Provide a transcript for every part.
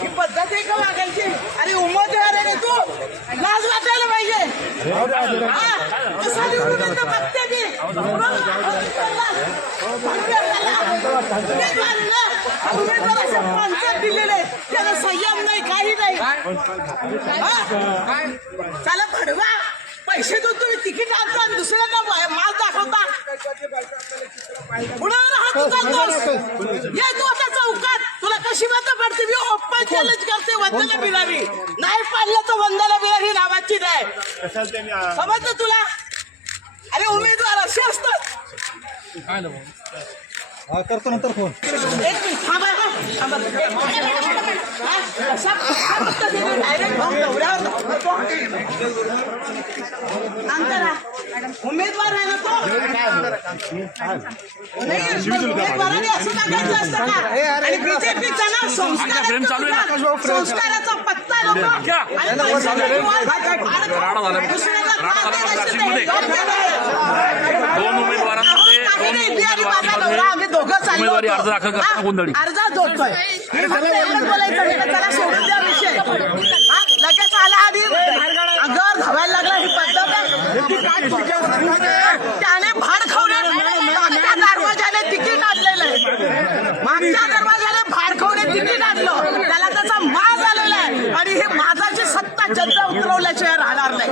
ही पद्धत आहे का वागायची? अरे उमेदवार आहे तू, लाज वाटायला पाहिजे. कसा निवडून येतो बघते मी. उमेदवाराचे पंचायत दिलेले, त्याला संयम नाही, काही नाही. त्याला भडवा पैसे देऊन तुम्ही तिकीट आणता आणि दुसऱ्यांना माल दाखवता. कुणाला हात उचलतोस? ये तू आता चौकात, तुला कशी मतं पडते? मी ओपन चॅलेंज करते, वंदना बिरावी नाही पाडलं तर वंदना बिरावी नावाची नाही. समजलं तुला? अरे उमेदवार असे असतात. करतो नंतर फोन. एक मिनिट थांबा. डायरेक्ट उमेदवार आहे ना तो. नाही उमेदवाराने असं टाकायचं असतं का? आणि बीजेपीचा ना संस्काराचा पत्ता लोक आम्ही दोघं चाललो अर्जा जोडतोय. त्याला सोडून द्या विषय. लगेच आला आधी अंगावर धावायला लागला. ही पद्धत त्याने भाड खावणे मागच्या दरवाजाने तिकीट आणलेलं आहे. मागच्या दरवाजाने भाड खावणे तिकीट आणलं. त्याला त्याचा माज आलेला आहे आणि हे माझाची सत्ता जनता उतरवल्याशिवाय राहणार नाही.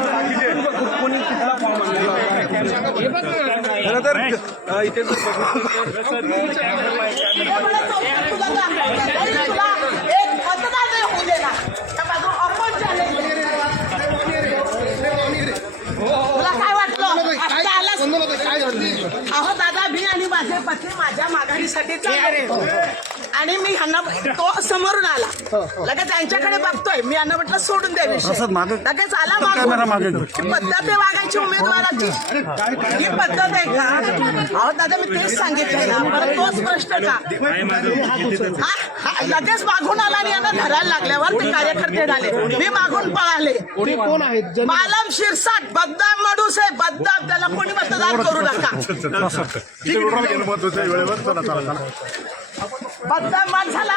इथे एक मतदार नाही होऊ देणार. तुला काय वाटलं? अहो दादा, मी आणि माझे पती माझ्या माघारीसाठी आणि मी ह्यांना तो समोरून आला. लगेच त्यांच्याकडे बघतोय. मी यांना म्हटलं सोडून द्या विषय. लगेच आला मागून. पद्धत आहे वागायची उमेदवाराची. ही पद्धत आहे का? अहो दादा, मी तेच सांगितलंय ना. परत तोच प्रश्न का? लगेच मागून आला आणि यांना धरायला लागल्यावर ते कार्यकर्ते झाले. मी मागून पळाले. कोण आहेत? मालम शिरसाट बद्दाम माणूस आहे. बद्दाम, त्याला कोणी मतदान करू नका. बद्दाम माणसाला